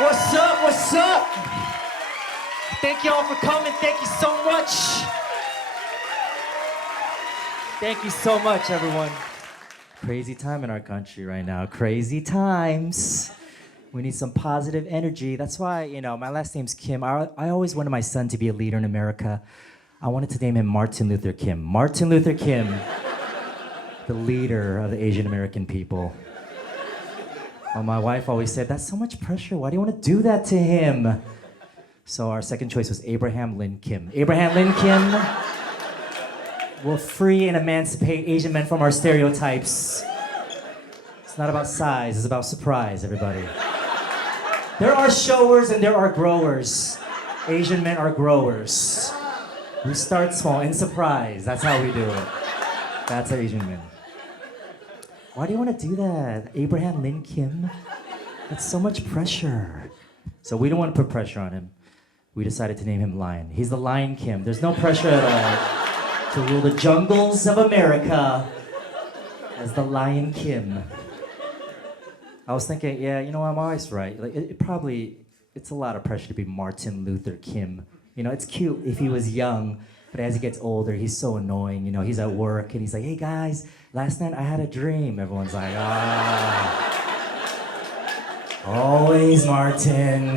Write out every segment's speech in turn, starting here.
What's up? What's up? Thank y'all for coming. Thank you so much. Thank you so much, everyone. Crazy time in our country right now. Crazy times. We need some positive energy. That's why, my last name's Kim. I always wanted my son to be a leader in America. I wanted to name him Martin Luther Kim. Martin Luther Kim, the leader of the Asian American people. Well, my wife always said, that's so much pressure. Why do you want to do that to him? So our second choice was Abraham Lin Kim. Abraham Lin Kim will free and emancipate Asian men from our stereotypes. It's not about size, it's about surprise, everybody. There are showers and there are growers. Asian men are growers. We start small and surprise. That's how we do it. That's Asian men. Why do you want to do that? Abraham Lin Kim? That's so much pressure. So we don't want to put pressure on him. We decided to name him Lion. He's the Lion Kim. There's no pressure at all to rule the jungles of America as the Lion Kim. I was thinking, I'm always right. Like it's a lot of pressure to be Martin Luther Kim. It's cute if he was young, but as he gets older, he's so annoying. He's at work and he's like, hey guys, last night I had a dream. Everyone's like, always Martin.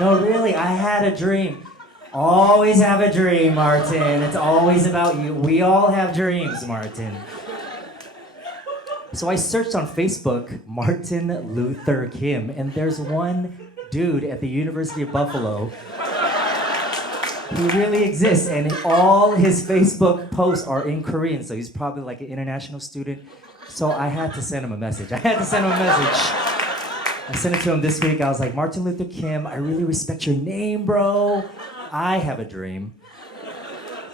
No, really, I had a dream. Always have a dream, Martin. It's always about you. We all have dreams, Martin. So I searched on Facebook, Martin Luther Kim, and there's one dude at the University of Buffalo who really exists, and all his Facebook posts are in Korean, so he's probably like an international student. So I had to send him a message. I sent it to him this week. I was like, Martin Luther Kim, I really respect your name, bro. I have a dream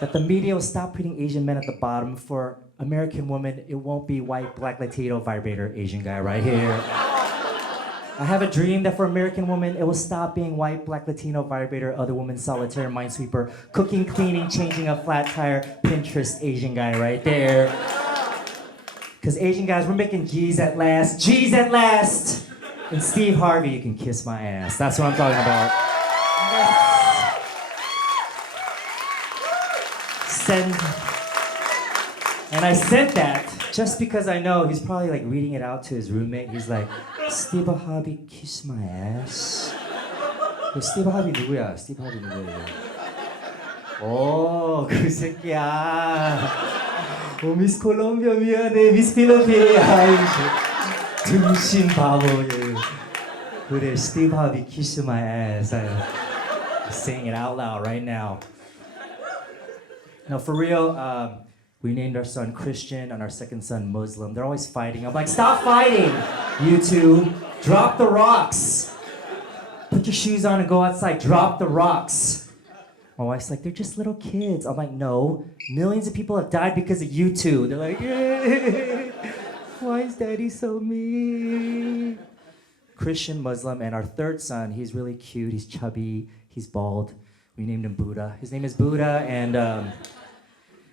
that the media will stop putting Asian men at the bottom. For American women, it won't be white, black, Latino, vibrator, Asian guy right here. I have a dream that for American women, it will stop being white, black, Latino, vibrator, other woman, solitaire, minesweeper, cooking, cleaning, changing a flat tire, Pinterest, Asian guy right there. Because Asian guys, we're making G's at last. G's at last! And Steve Harvey, you can kiss my ass. That's what I'm talking about. And I sent that just because I know he's probably like reading it out to his roommate. He's like, Steve Harvey, kiss my ass. Steve Harvey 누구야? Steve Harvey 누구예요? 오, 그 새끼야. 오, 미스 콜롬비아 미안해, 미스 필리핀. 아이씨, 등신 바보. 그래, Steve Harvey, kiss my ass. I'm saying it out loud right now. No, for real, we named our son Christian and our second son Muslim. They're always fighting. I'm like, stop fighting, you two. Drop the rocks. Put your shoes on and go outside. Drop the rocks. My wife's like, they're just little kids. I'm like, no. Millions of people have died because of you two. They're like, why is daddy so mean? Christian, Muslim, and our third son, he's really cute. He's chubby. He's bald. We named him Buddha. His name is Buddha, and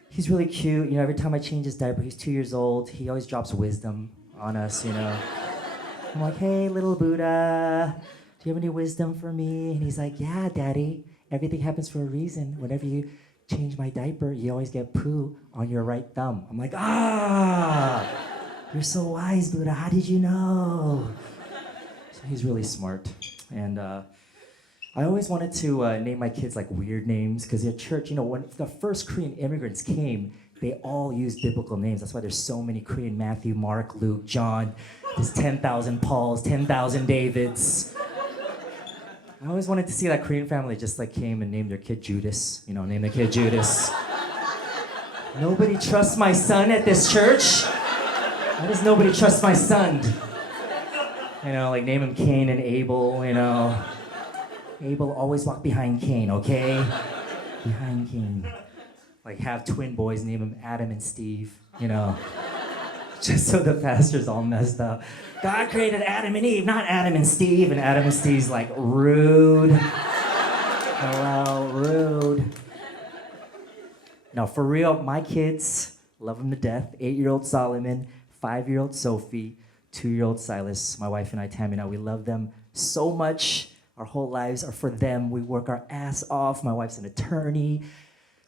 he's really cute. Every time I change his diaper, he's 2 years old. He always drops wisdom on us, I'm like, hey, little Buddha, do you have any wisdom for me? And he's like, yeah, daddy, everything happens for a reason. Whenever you change my diaper, you always get poo on your right thumb. I'm like, you're so wise, Buddha. How did you know? So he's really smart. And I always wanted to name my kids like weird names, because at church, when the first Korean immigrants came, they all used biblical names. That's why there's so many Korean: Matthew, Mark, Luke, John. There's 10,000 Pauls, 10,000 Davids. I always wanted to see that Korean family just like came and named their kid Judas. Name their kid Judas. Nobody trusts my son at this church. Why does nobody trust my son? Like name him Cain and Abel, Abel always walk behind Cain, okay? Behind Cain. Like have twin boys, name them Adam and Steve, Just so the pastor's all messed up. God created Adam and Eve, not Adam and Steve. And Adam and Steve's like, rude. Hello, rude. No, for real, my kids, love them to death. 8-year-old Solomon, 5-year-old Sophie, 2-year-old Silas, my wife and I, Tammy, now we love them so much. Our whole lives are for them. We work our ass off. My wife's an attorney.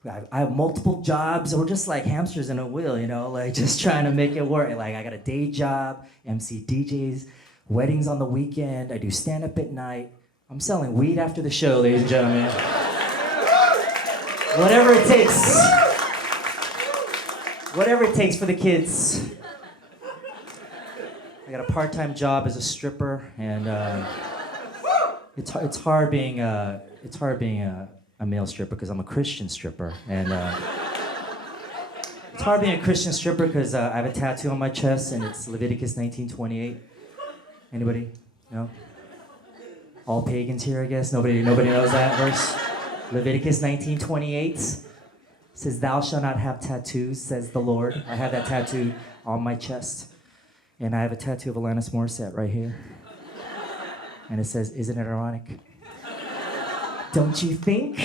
I have multiple jobs. We're just like hamsters in a wheel, you know, like just trying to make it work. Like I got a day job, MC DJs, weddings on the weekend. I do stand-up at night. I'm selling weed after the show, ladies and gentlemen. Whatever it takes. Whatever it takes for the kids. I got a part-time job as a stripper, and it's hard being a male stripper because I'm a Christian stripper, and it's hard being a Christian stripper because I have a tattoo on my chest, and it's Leviticus 19:28. Anybody? No? All pagans here, I guess. Nobody knows that verse. Leviticus 19:28 says, "Thou shalt not have tattoos," says the Lord. I have that tattooed on my chest. And I have a tattoo of Alanis Morissette right here. And it says, "Isn't it ironic? Don't you think?"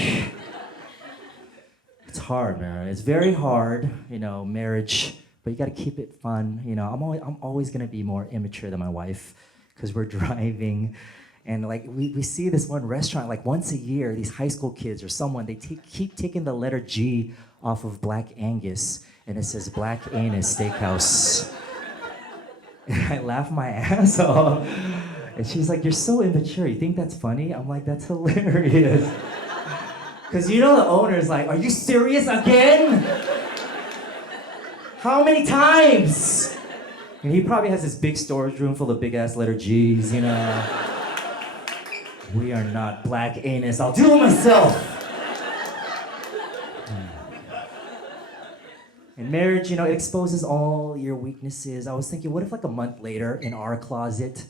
It's hard, man. It's very hard, you know, marriage, but you gotta keep it fun. You know, I'm always gonna be more immature than my wife because we're driving. And like we see this one restaurant, like once a year, these high school kids or someone, they keep taking the letter G off of Black Angus, and it says Black Anus Steakhouse. And I laugh my ass off. And she's like, "You're so immature. You think that's funny?" I'm like, "That's hilarious." Because you know the owner's like, "Are you serious again? How many times?" And he probably has this big storage room full of big ass letter G's, you know. "We are not Black Anus. I'll do it myself." In marriage, you know, it exposes all your weaknesses. I was thinking, what if like a month later in our closet,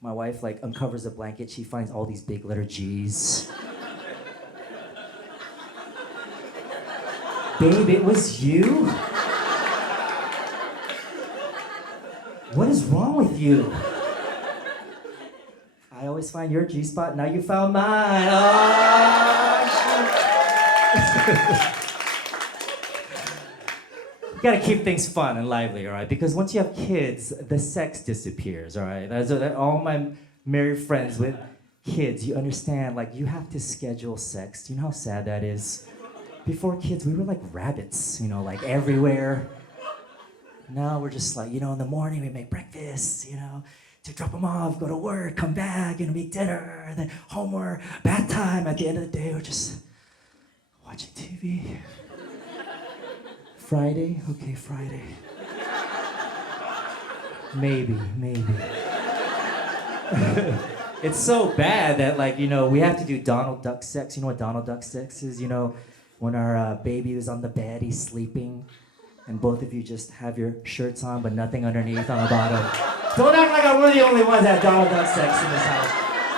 my wife like uncovers a blanket, she finds all these big letter G's. "Babe, it was you? What is wrong with you?" "I always find your G-spot, now you found mine." Oh, shit. You gotta keep things fun and lively, all right? Because once you have kids, the sex disappears, all right? All my married friends with kids, you understand, like, you have to schedule sex. Do you know how sad that is? Before kids, we were like rabbits, you know, like everywhere. Now we're just like, you know, in the morning we make breakfast, you know, to drop them off, go to work, come back, and make dinner, and then homework, bath time. At the end of the day, we're just watching TV. Friday? Okay, Friday. Maybe. It's so bad that, like, you know, we have to do Donald Duck sex. You know what Donald Duck sex is? You know, when our baby is on the bed, he's sleeping, and both of you just have your shirts on, but nothing underneath on the bottom. Don't act like we're the only ones that have Donald Duck sex in this house.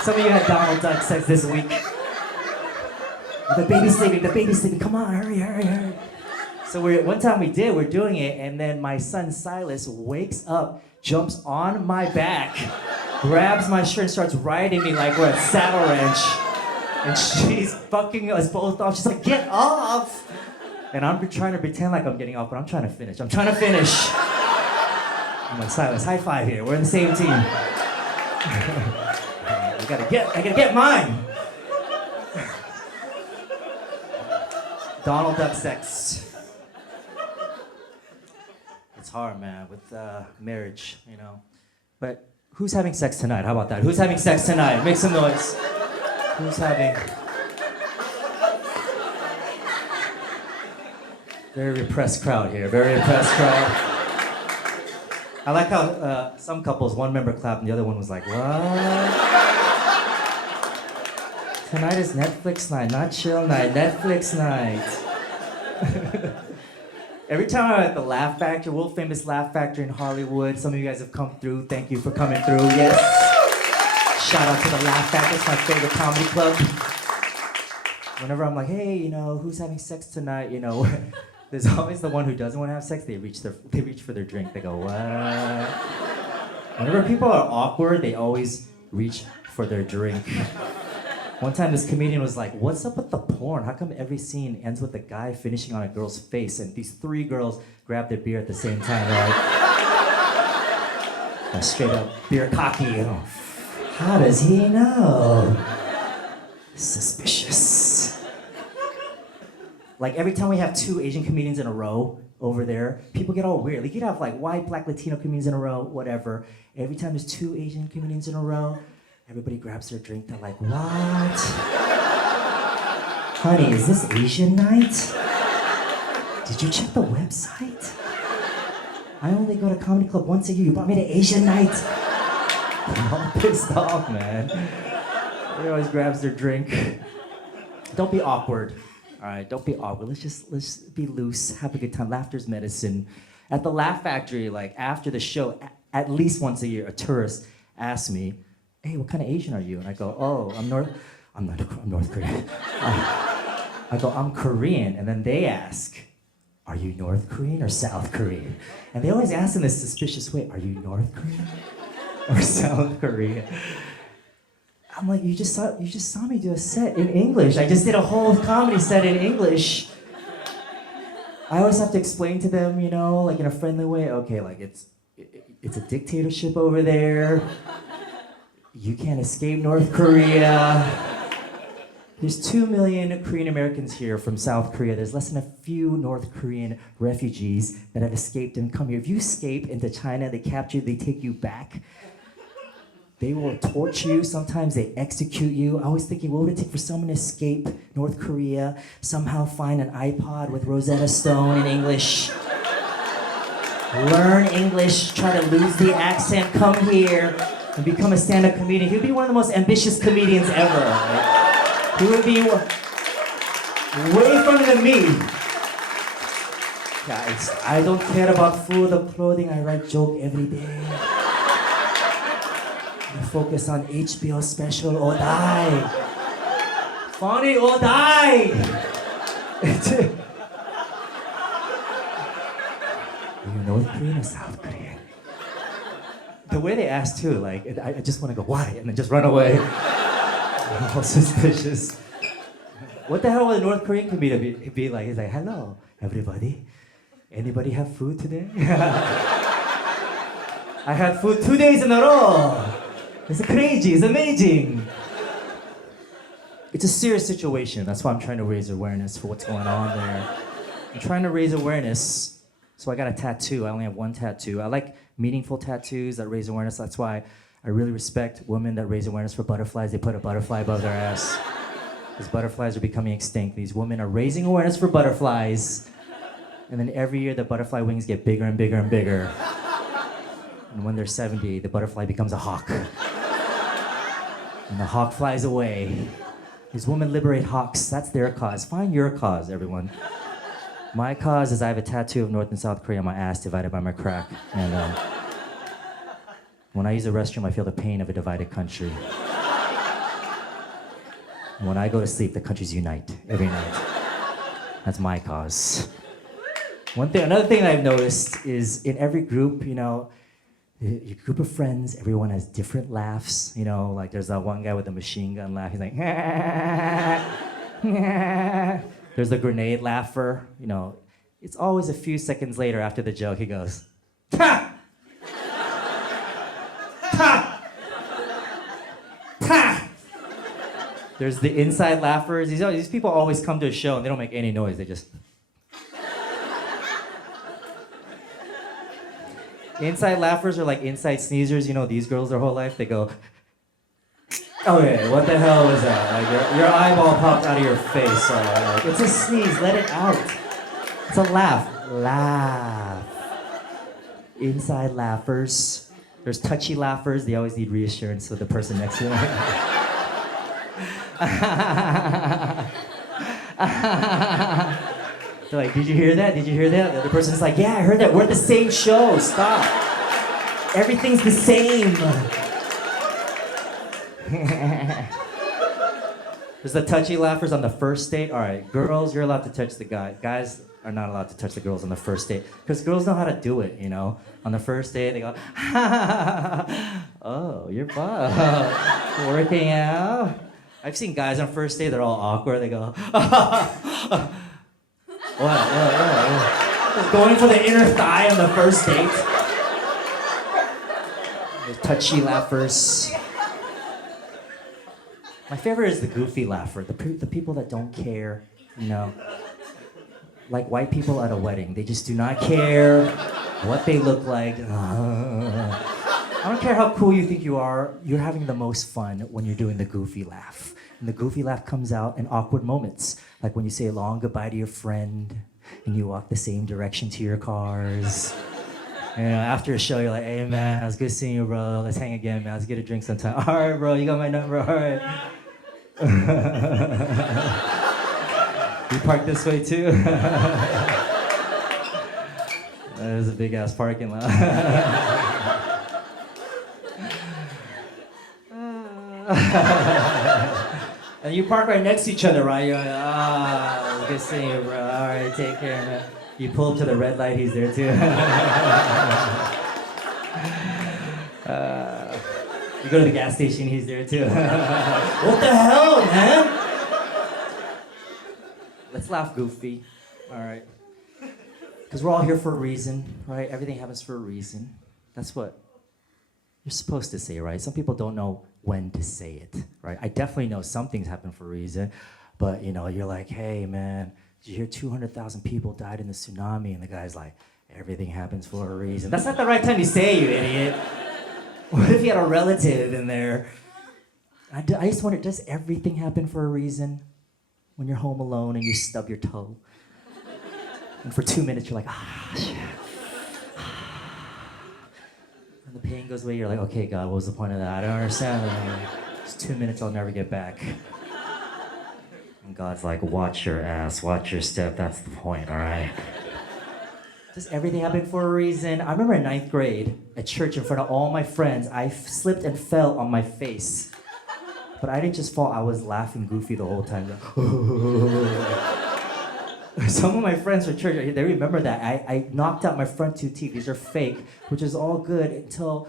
Some of you had Donald Duck sex this week. The baby's sleeping. Come on, hurry. So one time we're doing it, and then my son Silas wakes up, jumps on my back, grabs my shirt and starts riding me like we're at Saddle Ranch. And she's fucking us both off. She's like, "Get off!" And I'm trying to pretend like I'm getting off, but I'm trying to finish. I'm like, "Silas, high five here. We're in the same team." I gotta get mine. Donald Duck sex. It's hard, man, with marriage, you know. But who's having sex tonight? How about that? Who's having sex tonight? Make some noise. Who's having? Very repressed crowd here. Very repressed crowd. I like how some couples, one member clapped and the other one was like, "What?" Tonight is Netflix night, not chill night. Netflix night. Every time I'm at the Laugh Factory, world famous Laugh Factory in Hollywood, some of you guys have come through. Thank you for coming through. Yes. Shout out to the Laugh Factory. It's my favorite comedy club. Whenever I'm like, "Hey, you know, who's having sex tonight?" You know, there's always the one who doesn't want to have sex. They reach for their drink. They go, "What?" Whenever people are awkward, they always reach for their drink. One time this comedian was like, "What's up with the porn? How come every scene ends with a guy finishing on a girl's face?" And these three girls grab their beer at the same time. They're like, straight up beer cocky. You know. How does he know? Suspicious. Like every time we have 2 Asian comedians in a row over there, people get all weird. Like you'd have like white, black, Latino comedians in a row, whatever. Every time there's 2 Asian comedians in a row, everybody grabs their drink. They're like, what? Honey, is this Asian night? Did you check the website? I only go to comedy club once a year. You brought me to Asian night? I'm all pissed off, man. Everybody always grabs their drink. Don't be awkward. All right, don't be awkward. Let's be loose, have a good time. Laughter's medicine. At the Laugh Factory, like after the show, at least once a year, a tourist asks me, "Hey, what kind of Asian are you?" And I go, "Oh, I'm North Korean." I go, "I'm Korean," and then they ask, "Are you North Korean or South Korean?" And they always ask in this suspicious way, "Are you North Korean or South Korean?" I'm like, you just saw me do a set in English. I just did a whole comedy set in English. I always have to explain to them, you know, like in a friendly way, okay, like it's a dictatorship over there. You can't escape North Korea. There's 2 million Korean Americans here from South Korea. There's less than a few North Korean refugees that have escaped and come here. If you escape into China, they capture you, they take you back. They will torture you. Sometimes they execute you. I was thinking, what would it take for someone to escape North Korea, somehow find an iPod with Rosetta Stone in English, learn English, try to lose the accent, come here, and become a stand-up comedian. He'd be one of the most ambitious comedians ever. Right? He would be way funnier than me. Guys, I don't care about food or clothing. I write joke every day. Focus on HBO special or die. Funny or die. Are you North Korean or South Korean? The way they ask too, like I just want to go, why? And then just run away. I'm all suspicious. What the hell would a North Korean comedian be like? He's like, hello, everybody. Anybody have food today? I had food 2 days in a row. It's crazy, it's amazing. It's a serious situation. That's why I'm trying to raise awareness for what's going on there. I'm trying to raise awareness. So I got a tattoo. I only have 1 tattoo. I like meaningful tattoos that raise awareness. That's why I really respect women that raise awareness for butterflies. They put a butterfly above their ass. Because butterflies are becoming extinct. These women are raising awareness for butterflies. And then every year the butterfly wings get bigger and bigger and bigger. And when they're 70, the butterfly becomes a hawk. And the hawk flies away. These women liberate hawks. That's their cause. Find your cause, everyone. My cause is I have a tattoo of North and South Korea on my ass divided by my crack. And when I use the restroom, I feel the pain of a divided country. And when I go to sleep, the countries unite every night. That's my cause. Another thing I've noticed is in every group, you know, your group of friends, everyone has different laughs. You know, like there's that one guy with a machine gun laugh. He's like, there's the grenade laugher. You know, it's always a few seconds later after the joke, he goes, ta! Ta! Ta! There's the inside laughers. These people always come to a show and they don't make any noise. They just... Inside laughers are like inside sneezers. You know, these girls their whole life, they go, okay, what the hell was that? Like your eyeball popped out of your face. Like, it's a sneeze, let it out. It's a laugh. Laugh. Inside laughers. There's touchy laughers. They always need reassurance of the person next to them. They're like, did you hear that? Did you hear that? The other person's like, yeah, I heard that. We're at the same show. Stop. Everything's the same. There's the touchy laughers on the first date. All right, girls, you're allowed to touch the guy. Guys are not allowed to touch the girls on the first date. Because girls know how to do it, you know? On the first date, they go, oh, you're buff. Working out. I've seen guys on first date, they're all awkward. They go, What? Just going for the inner thigh on the first date. The touchy laughers. My favorite is the goofy laugher, the people that don't care, you know. Like white people at a wedding. They just do not care what they look like. I don't care how cool you think you are, you're having the most fun when you're doing the goofy laugh. And the goofy laugh comes out in awkward moments, like when you say a long goodbye to your friend and you walk the same direction to your cars. You know, after a show, you're like, hey man, it was good seeing you, bro. Let's hang again, man. Let's get a drink sometime. All right, bro, you got my number, all right. You park this way too? There's a big ass parking lot. And you park right next to each other, right? You're like, good seeing you, bro. All right, take care, man. You pull up to the red light, he's there too. You go to the gas station, he's there too. What the hell, man? Let's laugh goofy, all right? Because we're all here for a reason, right? Everything happens for a reason. That's what you're supposed to say, right? Some people don't know when to say it, right? I definitely know some things happen for a reason, but you know, you're like, hey man, did you hear 200,000 people died in the tsunami? And the guy's like, everything happens for a reason. That's not the right time to say, you idiot. What if you had a relative in there? I just wonder, does everything happen for a reason? When you're home alone and you stub your toe. And for 2 minutes, you're like, shit. And the pain goes away, you're like, okay, God, what was the point of that? I don't understand. It's 2 minutes I'll never get back. And God's like, watch your ass, watch your step, that's the point, all right? Does everything happen for a reason? I remember in 9th grade, at church in front of all my friends, I slipped and fell on my face. But I didn't just fall, I was laughing goofy the whole time. Some of my friends from church, they remember that. I knocked out my front 2 teeth. These are fake, which is all good until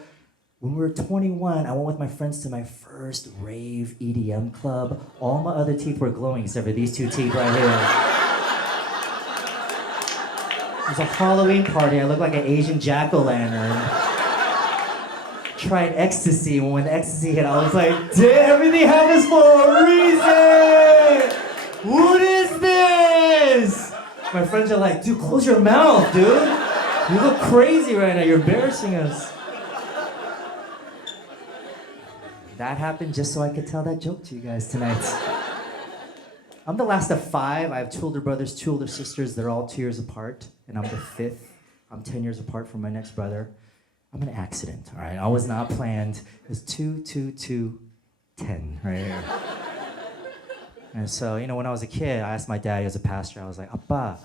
when we were 21, I went with my friends to my first rave EDM club. All my other teeth were glowing except for these 2 teeth right here. It was a Halloween party. I looked like an Asian jack-o'-lantern. Tried ecstasy, and when the ecstasy hit, I was like, damn, everything happens for a reason! What is this? My friends are like, dude, close your mouth, dude. You look crazy right now, you're embarrassing us. That happened just so I could tell that joke to you guys tonight. I'm the last of 5. I have 2 older brothers, 2 older sisters. They're all 2 years apart, and I'm the 5th. I'm 10 years apart from my next brother. I'm an accident, all right? I was not planned. It was 2, 2, 2, 10 right here. And so, you know, when I was a kid, I asked my dad, he was a pastor, I was like, Appa,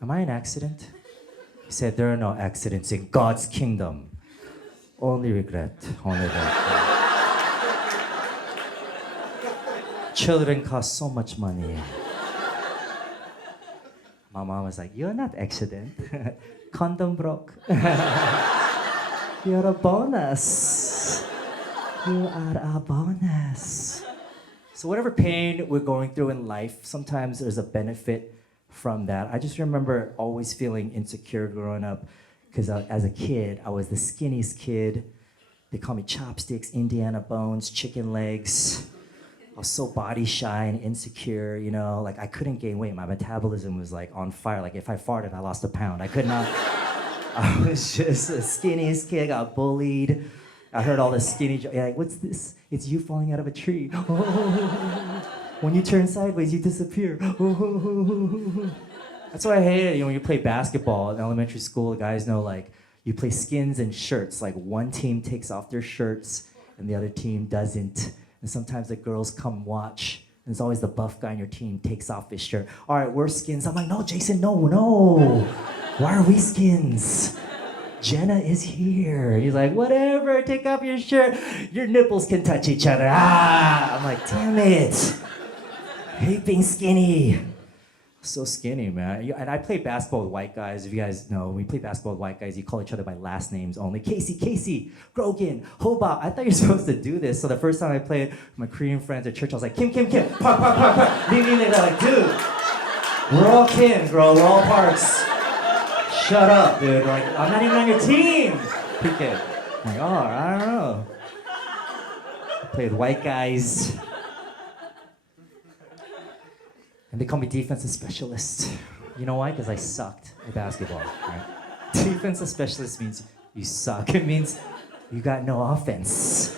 am I an accident? He said, there are no accidents in God's kingdom. Only regret, only regret. Children cost so much money. My mom was like, you're not accident. Condom broke. You're a bonus. You are a bonus. So whatever pain we're going through in life, sometimes there's a benefit from that. I just remember always feeling insecure growing up because as a kid, I was the skinniest kid. They call me chopsticks, Indiana bones, chicken legs. I was so body shy and insecure, you know, like I couldn't gain weight. My metabolism was like on fire. Like if I farted, I lost a pound. I could not. I was just the skinniest kid, got bullied. I heard all the skinny jokes. Like, what's this? It's you falling out of a tree. When you turn sideways, you disappear. That's why I hated it. You know, when you play basketball in elementary school, the guys know, like, you play skins and shirts. Like, one team takes off their shirts and the other team doesn't. And sometimes the girls come watch. And it's always the buff guy on your team takes off his shirt. All right, we're skins. I'm like, no, Jason, no. Why are we skins? Jenna is here. He's like, whatever, take off your shirt. Your nipples can touch each other. I'm like, damn it. I hate being skinny. So skinny, man. And I play basketball with white guys. If you guys know, when we play basketball with white guys, you call each other by last names only. Casey, Grogan, Hobart. I thought you're supposed to do this. So the first time I played with my Korean friends at church, I was like, Kim, Park. They're like, dude, we're all Kim, bro. We're all Parks. Shut up, dude. Like, I'm not even on your team. PK. I'm like, oh, I don't know. I played with white guys. And they call me defensive specialist. You know why? Because I sucked at basketball. Right? Defensive specialist means you suck. It means you got no offense.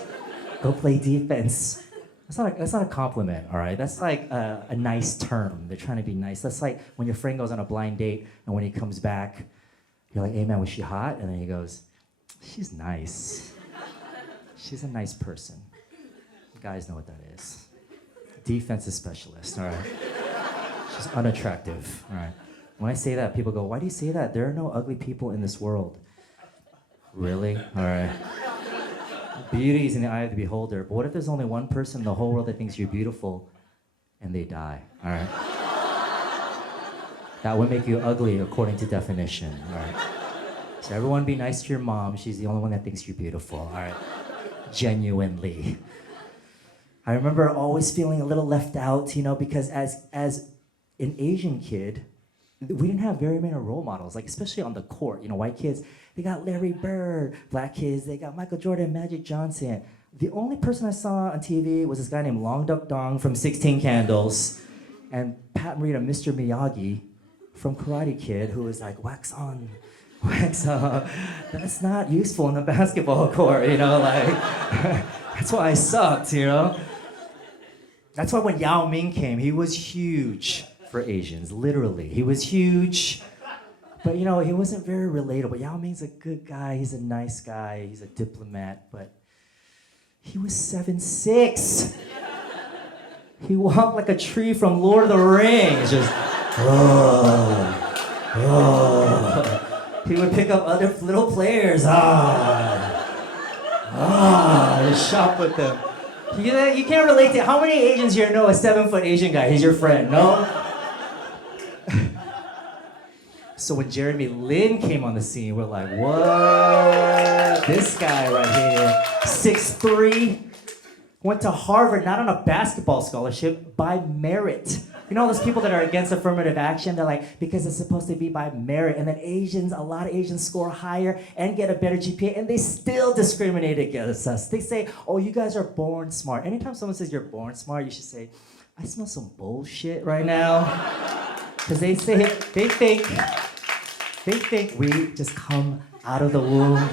Go play defense. That's not a compliment, all right? That's like a nice term. They're trying to be nice. That's like when your friend goes on a blind date and when he comes back, you're like, hey man, was she hot? And then he goes, she's nice. She's a nice person. You guys know what that is. Defensive specialist, all right? She's unattractive, all right? When I say that, people go, why do you say that? There are no ugly people in this world. Really? All right. Beauty is in the eye of the beholder, but what if there's only one person in the whole world that thinks you're beautiful and they die, all right? That would make you ugly according to definition, all right? So everyone be nice to your mom. She's the only one that thinks you're beautiful, all right? Genuinely. I remember always feeling a little left out, you know, because as an Asian kid, we didn't have very many role models, like especially on the court. You know, white kids, they got Larry Bird. Black kids, they got Michael Jordan, Magic Johnson. The only person I saw on TV was this guy named Long Duck Dong from 16 Candles, and Pat Morita, Mr. Miyagi from Karate Kid, who was like, wax on, wax off. That's not useful in the basketball court, you know, like, that's why I sucked, you know? That's why when Yao Ming came, he was huge for Asians, literally. He was huge, but you know, he wasn't very relatable. Yao Ming's a good guy, he's a nice guy, he's a diplomat, but he was 7'6". He walked like a tree from Lord of the Rings, just, He would pick up other little players, just shop with them. You can't relate to, how many Asians here know a 7-foot Asian guy? He's your friend, no? So when Jeremy Lin came on the scene, we're like, what? This guy right here, 6'3", went to Harvard, not on a basketball scholarship, by merit. You know those people that are against affirmative action? They're like, because it's supposed to be by merit. And then a lot of Asians score higher and get a better GPA, and they still discriminate against us. They say, oh, you guys are born smart. Anytime someone says you're born smart, you should say, I smell some bullshit right now. Because they think we just come out of the womb.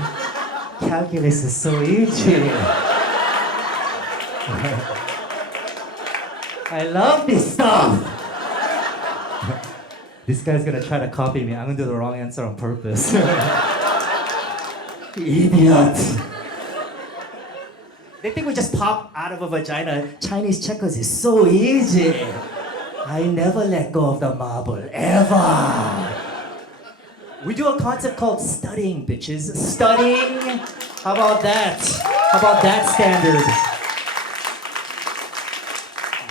Calculus is so easy. I love this stuff. This guy's gonna try to copy me. I'm gonna do the wrong answer on purpose. Idiot. They think we just pop out of a vagina. Chinese checkers is so easy. I never let go of the marble, ever. We do a concept called studying, bitches. Studying? How about that? How about that standard?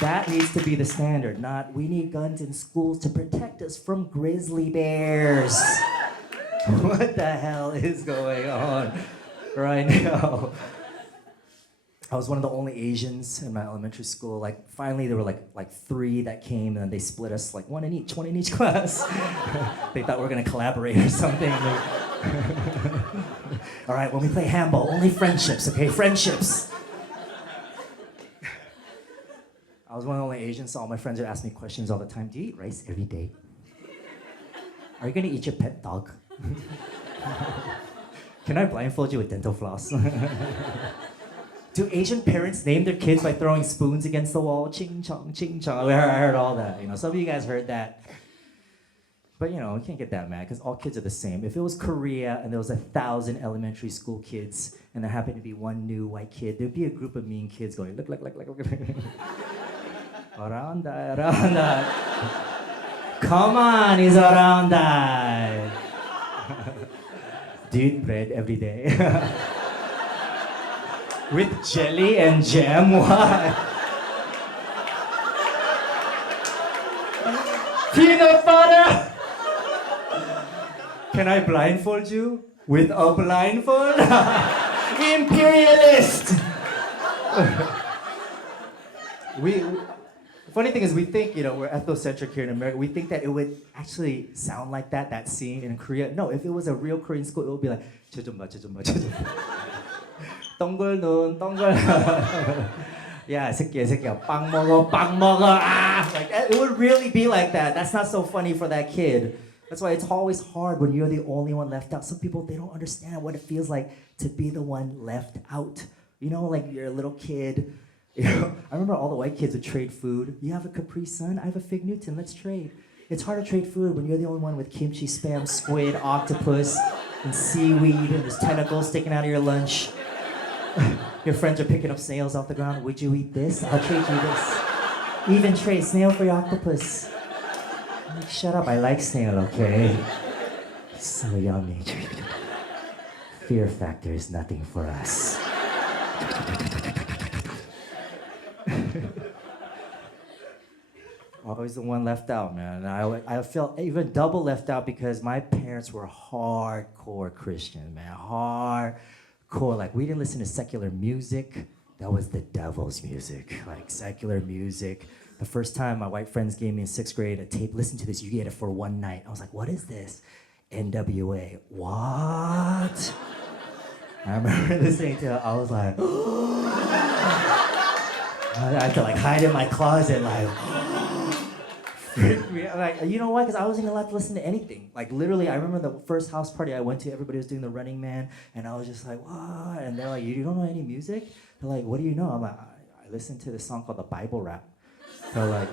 That needs to be the standard, not we need guns in schools to protect us from grizzly bears. What the hell is going on right now? I was one of the only Asians in my elementary school. Like, finally, there were like 3 that came, and then they split us like one in each class. They thought we were gonna collaborate or something. All right, when we play handball, only friendships, okay? Friendships. I was one of the only Asians, so all my friends would ask me questions all the time. Do you eat rice every day? Are you gonna eat your pet dog? Can I blindfold you with dental floss? Do Asian parents name their kids by throwing spoons against the wall? Ching chong, ching chong. I heard all that. You know, some of you guys heard that. But you know, you can't get that mad because all kids are the same. If it was Korea and there was 1,000 elementary school kids and there happened to be one new white kid, there'd be a group of mean kids going, look. Around that. Come on, he's around that. Do you eat bread every day? With jelly and jam? Why? Peanut butter? Can I blindfold you? With a blindfold? Imperialist! Funny thing is, we think, you know, we're ethnocentric here in America. We think that it would actually sound like that scene in Korea. No, if it was a real Korean school, it would be like, chojumba. 동글 눈, 동글. Yeah, 새끼야, 빵 먹어, ah! Like, it would really be like that. That's not so funny for that kid. That's why it's always hard when you're the only one left out. Some people, they don't understand what it feels like to be the one left out. You know, like you're a little kid. You know, I remember all the white kids would trade food. You have a Capri Sun, I have a Fig Newton, let's trade. It's hard to trade food when you're the only one with kimchi, spam, squid, octopus, and seaweed, and there's tentacles sticking out of your lunch. Your friends are picking up snails off the ground. Would you eat this? I'll trade you this. Even trade snail for your octopus. I'm like, shut up, I like snail, okay? It's so yummy. Fear factor is nothing for us. Always the one left out, man. And I felt even double left out because my parents were hardcore Christian, man. Hardcore. Like, we didn't listen to secular music. That was the devil's music. Like, secular music. The first time my white friends gave me in 6th grade a tape, listen to this, you get it for one night. I was like, what is this? NWA. What? I remember listening to it, I was like, I had to like hide in my closet, like, like, you know why? Because I wasn't even allowed to listen to anything. Like, literally, I remember the first house party I went to, everybody was doing the Running Man, and I was just like, what? And they're like, you don't know any music? They're like, what do you know? I'm like, I listened to this song called the Bible Rap. They're like,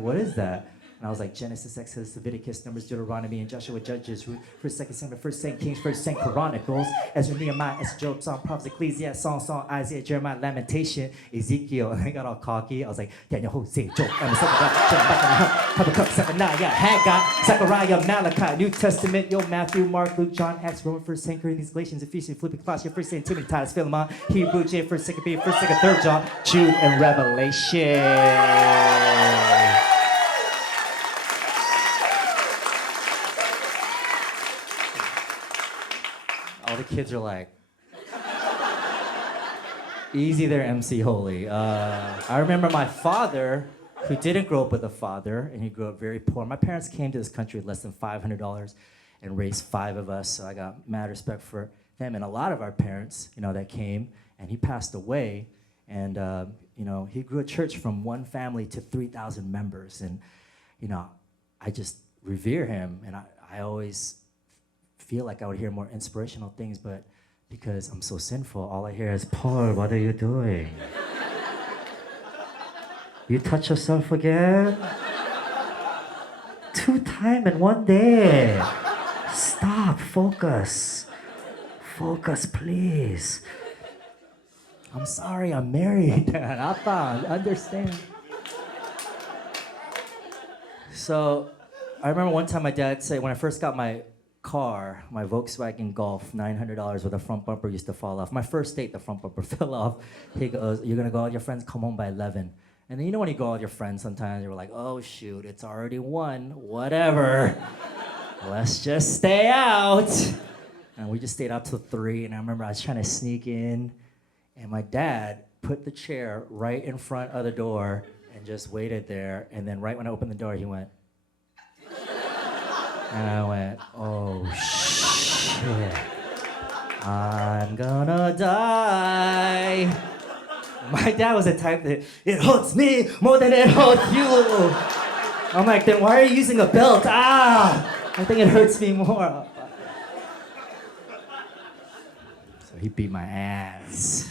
what is that? And I was like, Genesis, Exodus, Leviticus, Numbers, Deuteronomy, and Joshua, Judges, 1st, 2nd Samuel, 1st, 2nd Kings, 1st, 2nd Chronicles, Ezra, Nehemiah, Esther, Job, Psalm, Proverbs, Ecclesiastes, Song, Isaiah, Jeremiah, Lamentation, Ezekiel. And I got all cocky. I was like, Daniel, Hosea, Job, Habakkuk, Zephaniah, Haggai, Zechariah, Malachi, New Testament, Matthew, Mark, Luke, John, Acts, Romans, 1st, 2nd Corinthians, Galatians, Ephesians, Philippians, Colossians, 1st, 2nd Timothy, Titus, Philemon, Hebrew, James, 1st, 2nd Peter, 1st, 2nd, 3rd John, Jude, and Revelation. All the kids are like, easy there, MC Holy. I remember my father, who didn't grow up with a father, and he grew up very poor. My parents came to this country with less than $500 and raised 5 of us, so I got mad respect for them. And a lot of our parents, you know, that came, and he passed away, and, you know, he grew a church from 1 family to 3,000 members. And, you know, I just revere him, and I always feel like I would hear more inspirational things, but because I'm so sinful, all I hear is, Paul, what are you doing? You touch yourself again? 2 times in 1 day. Stop, focus. Focus, please. I'm sorry, I'm married. Appa, understand. So, I remember one time my dad said, when I first got my car, my Volkswagen Golf, $900 with a front bumper used to fall off. My first date, the front bumper fell off. He goes, you're gonna go out with your friends, come home by 11. And then you know when you go out with your friends, sometimes you're like, oh shoot, it's already 1, whatever. Let's just stay out. And we just stayed out till 3, and I remember I was trying to sneak in, and my dad put the chair right in front of the door and just waited there, and then right when I opened the door, he went, and I went, oh shit, I'm gonna die. My dad was the type that, it hurts me more than it hurts you. I'm like, then why are you using a belt? I think it hurts me more. So he beat my ass.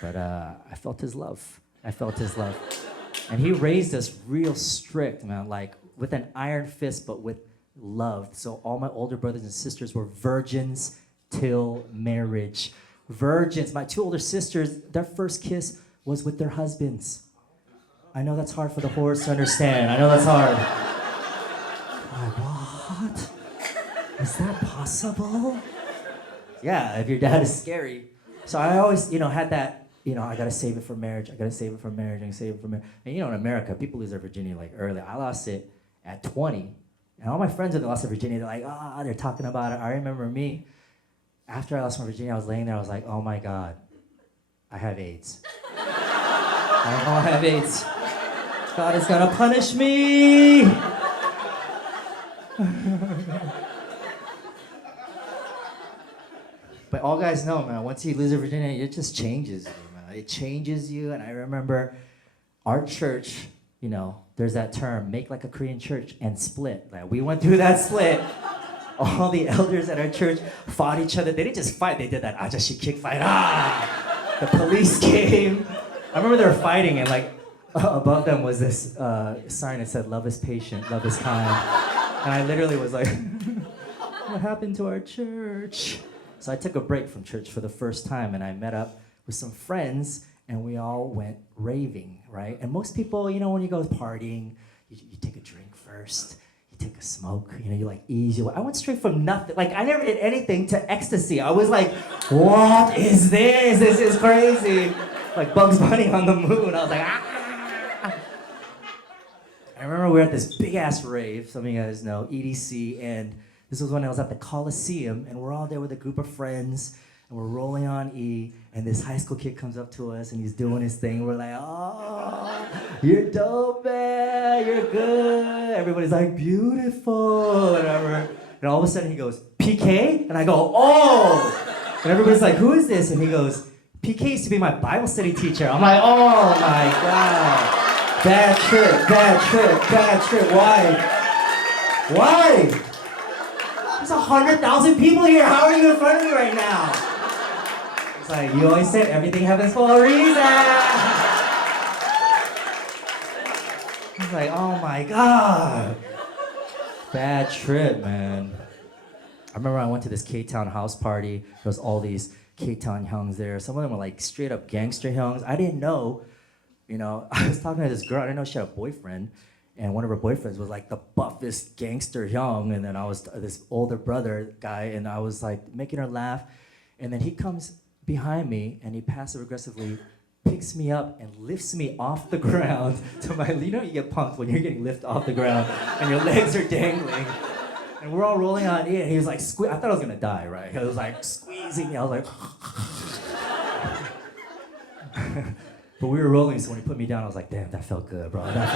But I felt his love. And he raised us real strict, man, like with an iron fist, but with love. So all my older brothers and sisters were virgins till marriage. Virgins. My 2 older sisters, their first kiss was with their husbands. I know that's hard for the whores to understand. I know that's hard. Like, what? Is that possible? Yeah, if your dad is scary. So I always, had that, I gotta save it for marriage. And in America, people lose their virginity like early. I lost it at 20. And all my friends that lost their virginity, they're like, they're talking about it. I remember me, after I lost my virginity, I was laying there, I was like, oh my God, I have AIDS. I have AIDS. God is gonna punish me. But all guys know, man, once you lose your virginity, it just changes you, man. it changes you. And I remember our church, there's that term, make like a Korean church and split. Like, we went through that split. All the elders at our church fought each other. They didn't just fight, they did that ajashi kick fight. The police came. I remember they were fighting, and like above them was this sign that said, "Love is patient, love is kind." And I literally was like, what happened to our church? So I took a break from church for the first time, and I met up with some friends, and we all went raving, right? And most people, when you go partying, you take a drink first. Take a smoke, you like ease your way. I went straight from nothing. Like, I never did anything to ecstasy. I was like, what is this? This is crazy. Like Bugs Bunny on the moon. I was like, ah. I remember we were at this big ass rave, some of you guys know, EDC, and this was when I was at the Coliseum, and we're all there with a group of friends, and we're rolling on E, and this high school kid comes up to us, and he's doing his thing. We're like, oh, you're dope, man, you're good. Everybody's like, beautiful, whatever. And all of a sudden he goes, PK? And I go, oh! And everybody's like, who is this? And he goes, PK used to be my Bible study teacher. I'm like, oh my God. Bad trip, bad trip, bad trip. Why? There's 100,000 people here. How are you in front of me right now? It's like, you always said everything happens for a reason. He's like, oh my God. Bad trip, man. I remember I went to this K-Town house party. There was all these K-Town hyungs there. Some of them were like straight up gangster hyungs. I didn't know, I was talking to this girl. I didn't know she had a boyfriend. And one of her boyfriends was like the buffest gangster hyung. And then I was this older brother guy. And I was like making her laugh. And then he comes behind me and he passive aggressively picks me up and lifts me off the ground to my, you get punked when you're getting lifted off the ground and your legs are dangling. And we're all rolling on it. And he was like, I thought I was gonna die, right? He was like squeezing me. I was like, but we were rolling, so when he put me down, I was like, damn, that felt good, bro. That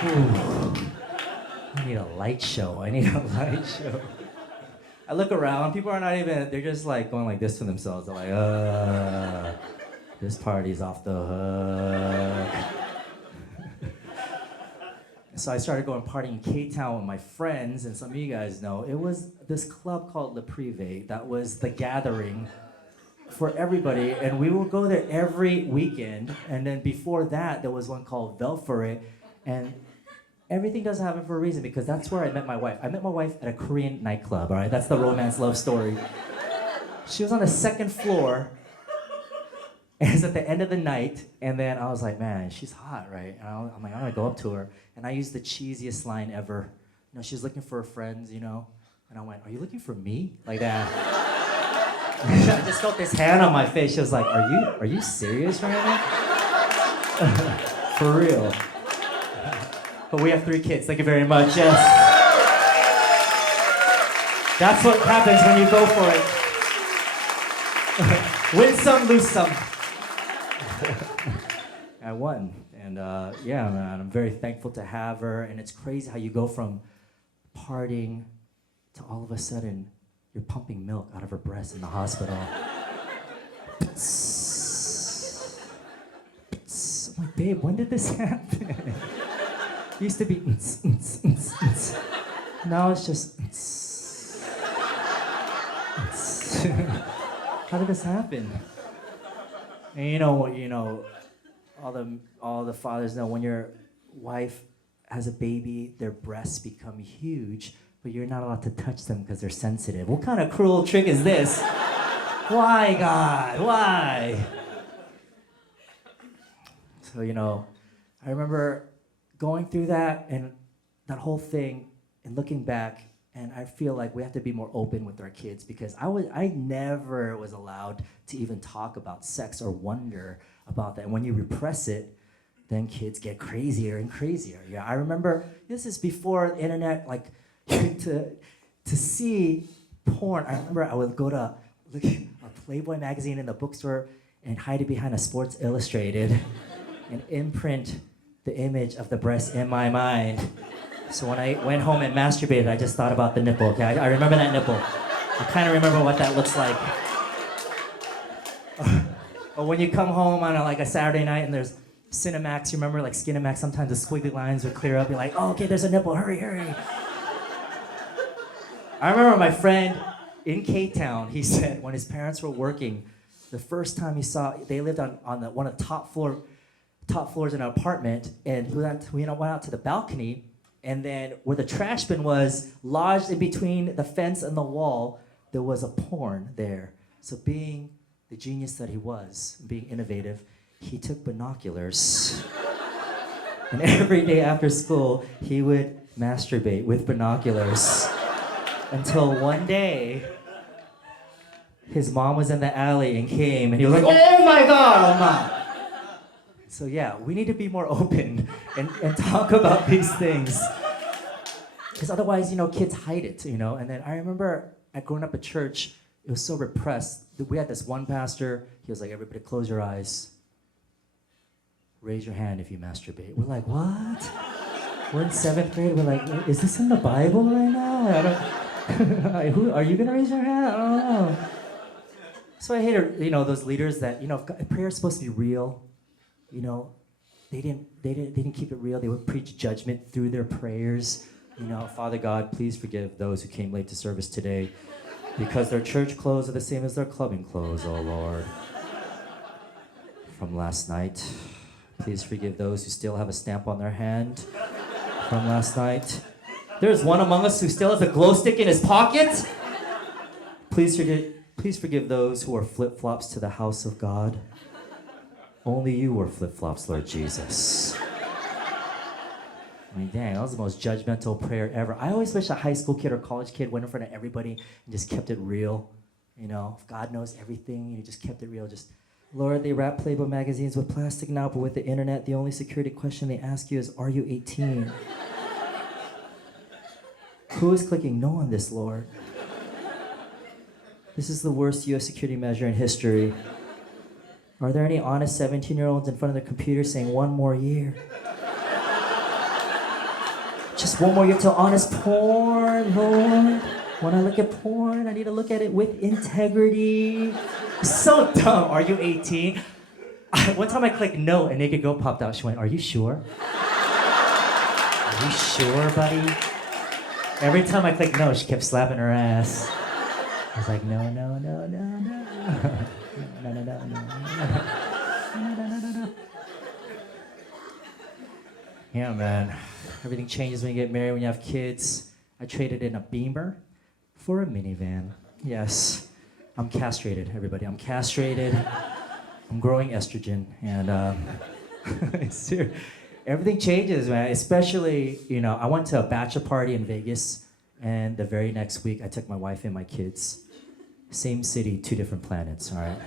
felt, ooh. I need a light show. I look around, people are not even, they're just like going like this to themselves. They're like, this party's off the hook. So I started going partying in K-Town with my friends, and some of you guys know, it was this club called Le Privé that was the gathering for everybody, and we would go there every weekend, and then before that, there was one called Velfore, and everything doesn't happen for a reason, because that's where I met my wife. I met my wife at a Korean nightclub, all right? That's the romance love story. She was on the second floor, and it's at the end of the night, and then I was like, man, she's hot, right? And I'm like, I'm gonna go up to her, and I used the cheesiest line ever. She was looking for her friends, and I went, are you looking for me? Like that. I just felt this hand on my face. She was like, are you serious right now? For real. But we have 3 kids, thank you very much, yes. That's what happens when you go for it. Win some, lose some. I won, and yeah, man, I'm very thankful to have her, and it's crazy how you go from partying to all of a sudden, you're pumping milk out of her breast in the hospital. I'm like, babe, when did this happen? It used to be now it's just how did this happen? And all the fathers know when your wife has a baby, their breasts become huge, but you're not allowed to touch them because they're sensitive. What kind of cruel trick is this? Why, God? Why? So, I remember going through that and that whole thing and looking back, and I feel like we have to be more open with our kids, because I never was allowed to even talk about sex or wonder about that. And when you repress it, then kids get crazier and crazier. Yeah, I remember, this is before the internet, like, to see porn. I remember I would go to look at a Playboy magazine in the bookstore and hide it behind a Sports Illustrated and imprint the image of the breast in my mind. So when I went home and masturbated, I just thought about the nipple, okay? I remember that nipple. I kind of remember what that looks like. Or when you come home on like a Saturday night and there's Cinemax, you remember like Skinemax, sometimes the squiggly lines would clear up. You're like, oh, okay, there's a nipple, hurry, hurry. I remember my friend in K-Town, he said when his parents were working, the first time he saw, they lived on one of the top floors in an apartment, and we went out to the balcony, and then where the trash bin was, lodged in between the fence and the wall, there was a porn there. So being the genius that he was, being innovative, he took binoculars. And every day after school, he would masturbate with binoculars. Until one day, his mom was in the alley and came, and he was like, oh my God, Mom. So yeah, we need to be more open and talk about these things. Because otherwise, kids hide it, And then I remember growing up at church, it was so repressed. We had this one pastor, he was like, everybody close your eyes. Raise your hand if you masturbate. We're like, what? We're in 7th grade, we're like, is this in the Bible right now? Are you gonna raise your hand? I don't know. So I hated, those leaders that, if prayer is supposed to be real, they didn't keep it real. They would preach judgment through their prayers. Father God, please forgive those who came late to service today because their church clothes are the same as their clubbing clothes, oh Lord. From last night, please forgive those who still have a stamp on their hand from last night. There's one among us who still has a glow stick in his pocket. Please forgive those who are flip-flops to the house of God. Only you were flip-flops, Lord Jesus. I mean, dang, that was the most judgmental prayer ever. I always wish a high school kid or college kid went in front of everybody and just kept it real. If God knows everything, and he just kept it real. Just, Lord, they wrap Playboy magazines with plastic now, but with the internet, the only security question they ask you is, are you 18? Who is clicking no on this, Lord? This is the worst U.S. security measure in history. Are there any honest 17-year-olds in front of their computer saying, one more year? Just one more year till honest porn, Lord. When I look at porn, I need to look at it with integrity. So dumb. Are you 18? One time I clicked no, and a naked girl popped out. She went, are you sure? Are you sure, buddy? Every time I clicked no, she kept slapping her ass. I was like, no. No. Yeah, man. Everything changes when you get married, when you have kids. I traded in a Beamer for a minivan. Yes. I'm castrated, everybody. I'm castrated. I'm growing estrogen. And everything changes, man. Especially, I went to a bachelor party in Vegas. And the very next week, I took my wife and my kids. Same city, 2 different planets, all right?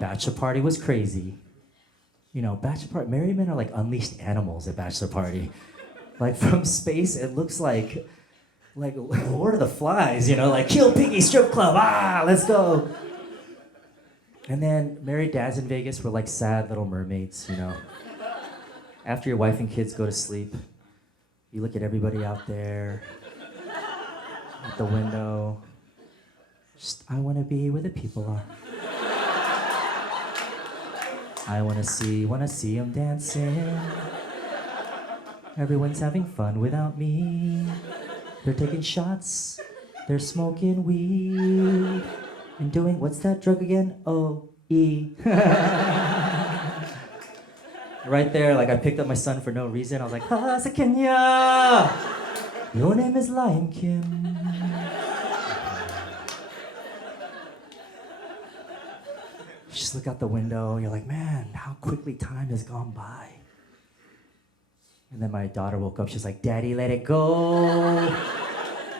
Bachelor party was crazy. Bachelor party, married men are like unleashed animals at bachelor party. Like from space, it looks like Lord of the Flies, like Kill Piggy Strip Club, let's go. And then married dads in Vegas were like sad little mermaids, After your wife and kids go to sleep, you look at everybody out there, at the window. Just, I want to be where the people are. I want to see them dancing. Everyone's having fun without me. They're taking shots. They're smoking weed. And doing, what's that drug again? O-E. Right there, I picked up my son for no reason. I was like, Kenya! Your name is Lion Kim. You just look out the window, you're like, man, how quickly time has gone by. And then my daughter woke up, she's like, Daddy, let it go.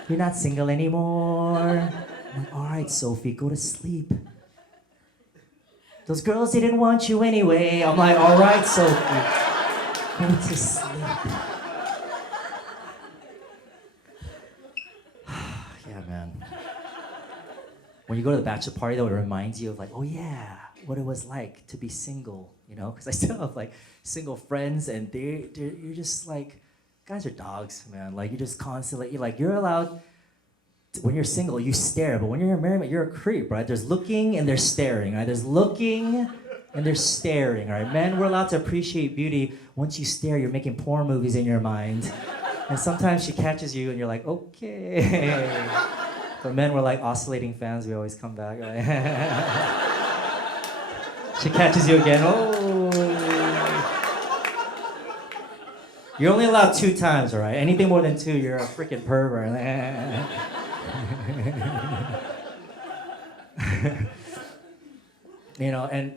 You're not single anymore. I'm like, all right, Sophie, go to sleep. Those girls didn't want you anyway. I'm like, all right, Sophie, go to sleep. Yeah, man. When you go to the bachelor party, though, it reminds you of oh yeah, what it was like to be single, Because I still have single friends, and you're just guys are dogs, man. You're just constantly, you're allowed when you're single, you stare, but when you're married, you're a creep, right? There's looking and there's staring, right? There's looking and there's staring, right? Men, we're allowed to appreciate beauty. Once you stare, you're making porn movies in your mind. And sometimes she catches you and you're like, okay. But men, we're like oscillating fans. We always come back, right? She catches you again. Oh. You're only allowed 2 times, all right? Anything more than 2, you're a freaking pervert. You know, and